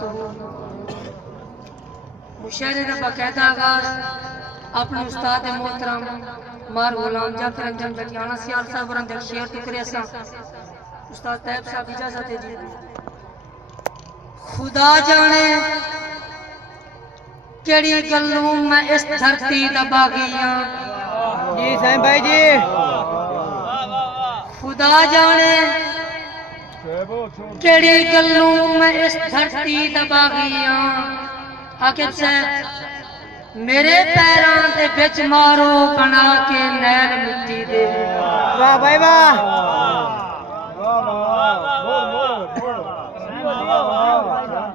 وبرکاتہ۔ مشاعرے کا باقاعدہ آغاز اپنے استاد محترم مار غلام جعفر انجم جٹیانہ سیال صاحب اور اندر شیئر تو کرے سا استاد طیب صاحب اجازت دے دی۔ خدا جانے کیڑی گلوں میں اس دھرتی دبا گئیاں جی سائیں بھائی جی، خدا جانے کیڑی گلوں میں اس دھرتی دبا گئیاں۔ عاقب صاحب میرے پیراں دے وچ مارو بنا کے نیل مٹی دے۔ واہ بھائی واہ،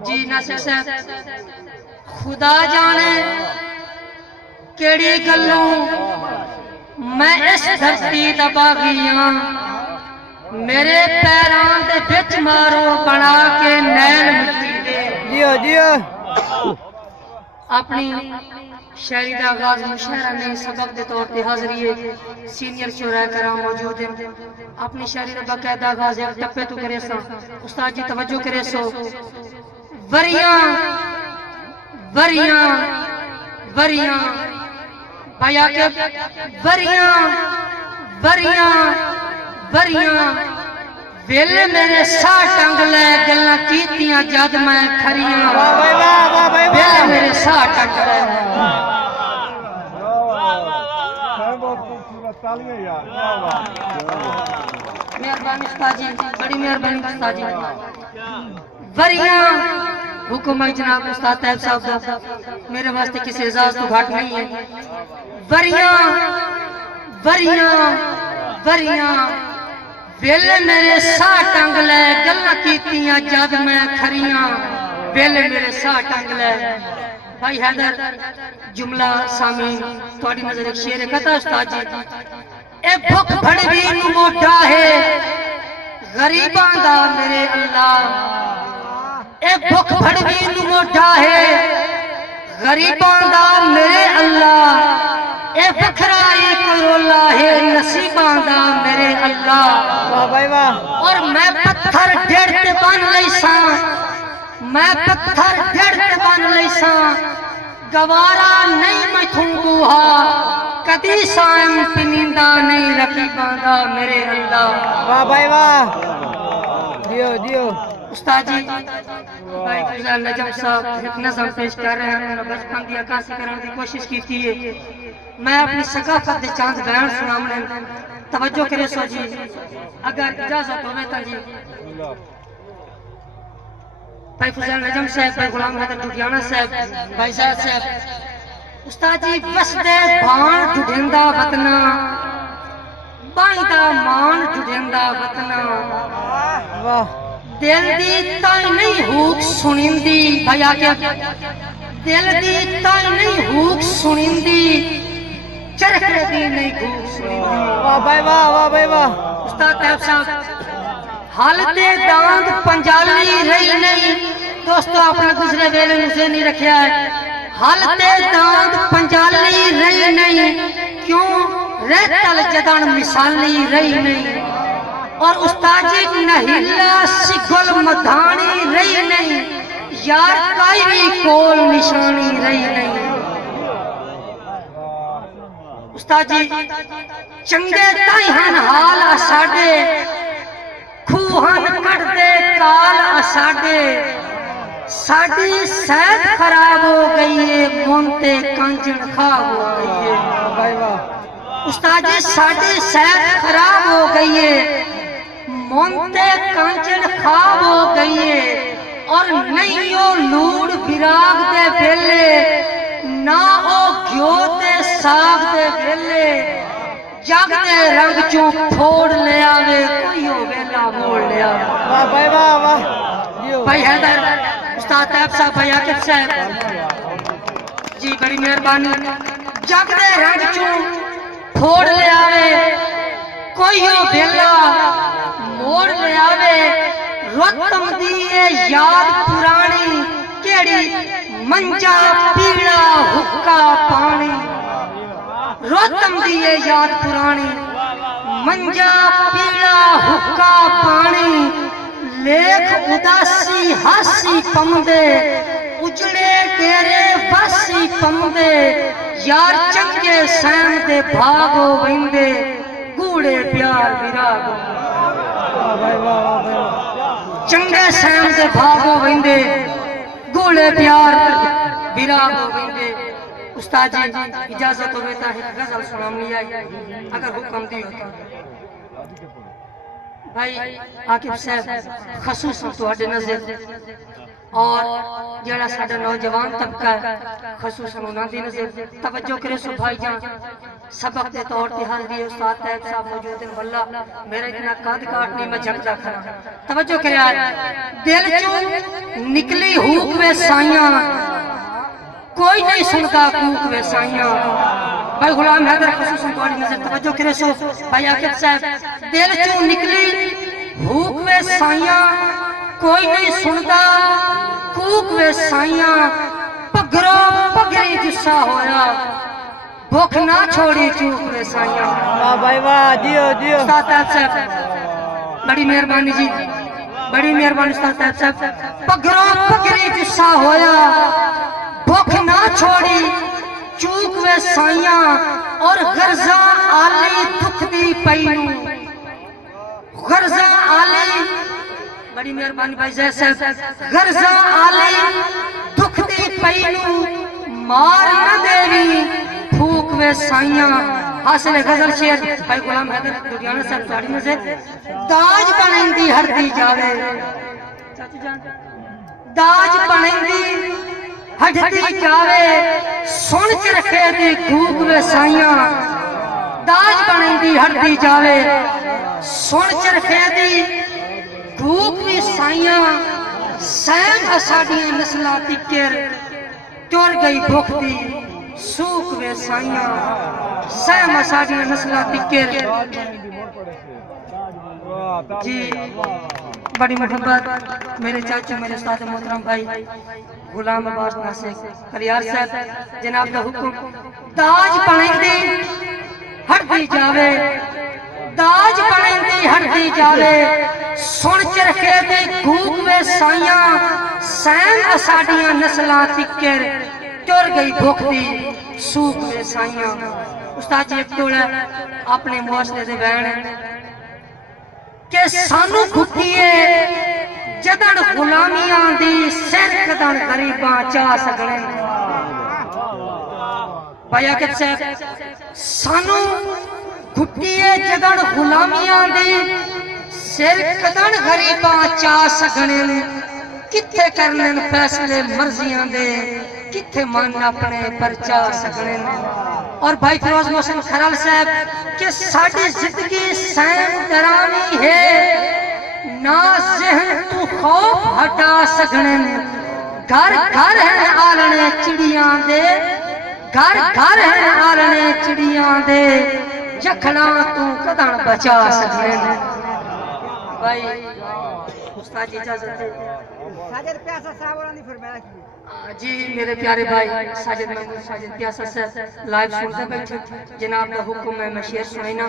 جی ناصر صاحب خدا جانے کیڑی گلوں میں اس دھرتی دبا گئیاں، میرے پیراں دے وچ مارو بنا کے نیل مٹی دے۔ جیو جیو، اپنی شاعری کا آغاز مشاعرہ نے سبق کے طور پہ حاضری ہے، سینئر شعراء کرام موجود ہیں۔ اپنی شاعری کا باقاعدہ آغاز ایک ٹپے تو کرے سو، استاد جی توجہ کرے سو۔ وریاں وریاں وریاں بھائی عاقب، وریاں وریاں وریاں ویل میرے سا ٹنگ لے گلاں کیتیاں جد میں کھریاں۔ واہ بھائی واہ، واہ بھائی ویل واہ، میرے سا ٹنگ لے۔ مہربانی استاد جی، بڑی مہربانی استاد جی۔ وریاں حکم ہے جناب استاد طیب صاحب کا، میرے واسطے کسی اعزاز تو گھٹ نہیں ہے۔ وریاں وریاں وریاں ویل میرے سا ٹنگ لے گلاں کیتیاں جد میں کھریاں، ویل میرے سا ٹنگ لے۔ بھائی حیدر جملہ سامعین تھوڑی نظر ایک شعر کہتا استاد جی۔ اے بھوک بھڑوی نو موٹا ہے غریباں دا میرے اللہ، اے بھوک بھڑوی نو موٹا ہے غریباں دا میرے اللہ، اے بکھرائی کو رولا ہے نصیباں دا میرے اللہ۔ واہ بھائی واہ، اور میں پتھر ڈیڑھ تے بن لئی ساں، میں پتھر ڈیڑھ تے بن لئی ساں، گوارا نہیں میں تھنگوہا کدی سائم پنیندہ نہیں رقیباں دا میرے اللہ۔ واہ بھائی واہ، جیو جیو، استاد جی بھائی فضل نجم صاحب ایک نظم پیش کر رہے ہیں، انہوں نے بچپن دی عکاسی کرنے کی کوشش کی تھی۔ میں اپنی ثقافت دے چاند بیان سنامنے توجہ کرے سو جی، اگر اجازت ہوئے تا جی۔ بھائی فضل نجم صاحب، بھائی غلام حیدر ٹوٹیانہ صاحب، بھائی زید صاحب۔ استاد جی وسدے بان ڈھڈیندا وطنا، بائیدا مان ڈھڈیندا وطنا، واہ دل دی تائی نہیں ہوک سنیندی۔ بھائی آگے دل دی تائی نہیں ہوک سنیندی، چرخے دی نہیں ہوک سنیندی۔ واہ بھائی واہ، واہ بھائی واہ، استاد طیب صاحب حالتے داند پنجالی رہی نہیں، دوستو اپنا گزرے ویلے مجھے نہیں رکھیا ہے۔ حالتے داند پنجالی رہی نہیں، کیوں ریتل جدان مثالی رہی نہیں، اور استاد جی نہیلا سگل مدھانی رہی نہیں، یار کائی بھی کول نشانی رہی نہیں۔ استاد جی چنگے تائی ہن حال اساڈے، کھوہن کٹ دے کال اساڈے، ساڈی صحت خراب ہو گئی ہے مونتے کانجن خواب ہو گئی ہے۔ واہ بھائی واہ، استاد جی ساڈی صحت خراب ہو گئی ہے مونتے کانجن خواب ہو گئی ہے، اور نہیں او لوڑ براغ دے ویلے، نہ او گھیو تے ساگ دے ویلے، جگ دے رنگ چوں پھوڑ لے آوے کوئی ہو ویلا موڑ لے آوے۔ واہ بھائی واہ، واہ جیو، بھائی حیدر استاد طیب صاحب، بھائی عاقب صاحب جی بڑی مہربانی۔ جگ دے رنگ چوں پھوڑ لے آوے کوئی ہو ویلا موڑ لے آوے، رتم دیئے یاد پرانی کیڑی منجا پیڑا حکا پانی، رتم دیئے یاد پرانی منجا پیڑا حکا پانی، لیکھ اداسی ہاسی پمدے اجڑے ڈیرے واسی پمدے یار چنگے سیم دے بھاگو ویندے گوڑے پیار وراگو چنگے سیم دے بھاگو ویندے گوڑے پیار وراگو ویندے استاد جی اجازت ہوئے تا ایک غزل سنانی آئی اگر حکم دی ہوتا بھائی عاقب صاحب خصوصاً تواڈے نظر اور جڑا ساڈا نوجوان طبقہ ہے خصوصاً انہاں دی نظر توجہ کرے سو بھائی جان سبق دے طور تے حاضری استاد طیب صاحب موجود ہیں واللہ میرا اتنا قد کاٹ نہیں میں جھکدا کھڑا توجہ کرے دل چوں نکلی ہوک وے سائیاں کوئی نہیں سنتا کوک وے سائیاں بھائی غلام حیدر خصوصاً تواڈی نظر توجہ کرے سو بھائی عاقب صاحب دل چوں نکلی ہوک وے سائیاں کوئی نہیں سنتا کوک وے سائیاں پگرو پگری جسا ہویا بھوک نہ چھوڑی چوک وے سائیاں واہ بھائی واہ دیو دیو استاد طیب صاحب بڑی مہربانی جی بڑی مہربانی استاد طیب صاحب پگرو پگری جسا ہویا بھوک نہ چھوڑی چوک وے سائیاں اور غرضہ آلی دکھ دی پینو غرضہ آلی بڑی مہربانی بھائی زید صاحب غرضہ آلی دکھ دی پینو مار نہ دیوی پھوک وے سائیاں حاصل غزل شعر بھائی غلام حیدر لدھیانہ صاحب تواڈی نظر داج بنیندی ہردی جاوے داج بنیندی ہردی جاوے سن چرخے دی گھوک وے سائیاں داج بنیندی ہردی جاوے سن چرخے دی گھوک وے سائیاں سین اساڈیاں نسلاں تکر ٹر گئی بھوک دی سوک وے سائیاں سین اساڈیاں نسلاں تکر جی بڑی محبت میرے چاچو میرے استاد محترم بھائی غلام عباس ناصر کریار صاحب جناب دا حکم داج بنیندی ہردی جاوے داج بنیندی ہردی جاوے سن چرخے دی گھوک وے سائیاں سین اساڈیاں نسلاں تکر ٹر گئی بھوک دی سوک وے سائیاں استاد جی ایک توڑا اپنے معاشرے دے بیان کہ سانو گھٹیے جدن غلامیاں دی سر کدن غریباں چاہ سکنے بھائی عاقب صاحب سانو گھٹیے جدن غلامیاں دی سر کدن غریباں چاہ سکنے کتھے کرنے فیصلے مرضیاں دے کتھے من اپنے پر چاہ سکنے اور بھائی فیروز محسن خرال صاحب کہ ساڑی زندگی سین درانی ہے نا ذہن تو خوف ہٹا سکنے گھر گھر ہے آلنے چڑیاں دے گھر گھر ہے آلنے چڑیاں دے جکھنا تو قدن بچا سکنے بھائی استاد اجازت ہے ساجد پیاسا صاحب نے فرمایا جی میرے پیارے بھائی ساجد محمود ساجد پیاسا سے لائیو سنتے بیٹھے جناب دا حکم ہے میں شعر سنینا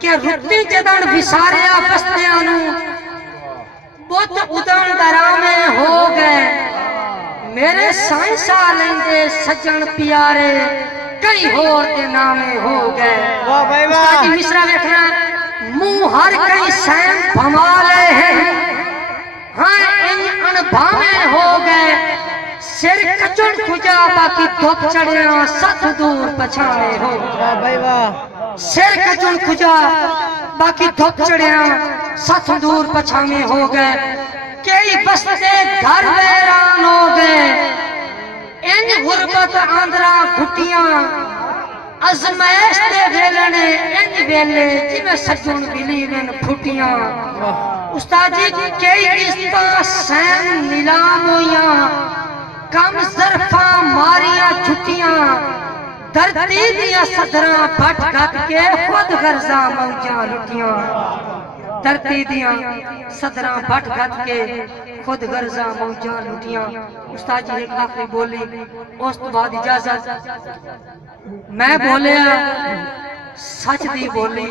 کہ رتی جدن وساریا بستیاں نو بت ادن درامے ہو گئے میرے سائنسا لیندے سجن پیارے کئی ہور دے نامے ہو گئے واہ بھائی واہ استاد جی مصرع دیکھنا منہ ہر کئی سین بھمالے ہیں ہاں ان بھامے ہو گئے سر کچن کھجا باقی دھوپ چڑھیاں ست دور پچھانے ہو واہ بھائی واہ سر کچن کھجا باقی دھوپ چڑھیاں ست دور پچھانے ہو گئے کئی بستے گھر ویران ہو گئے ان غربت آندرا گھٹیاں ازمائش دے ویلنے ان ویلے جی میں سجن بلیون پھٹیاں استاد جی کئی عزتاں سین نیلام ہویاں کم ظرفاں ماریاں چھٹیاں دھرتی دیا صدراں پھٹ گھٹ کے خود غرضاں موجاں لٹیاں دھرتی دیا صدراں پھٹ گھٹ کے خود غرضاں موجاں لٹیاں استاد جی ایک آخری بولی اس تو بعد اجازت میں بولیا سچ دی بولی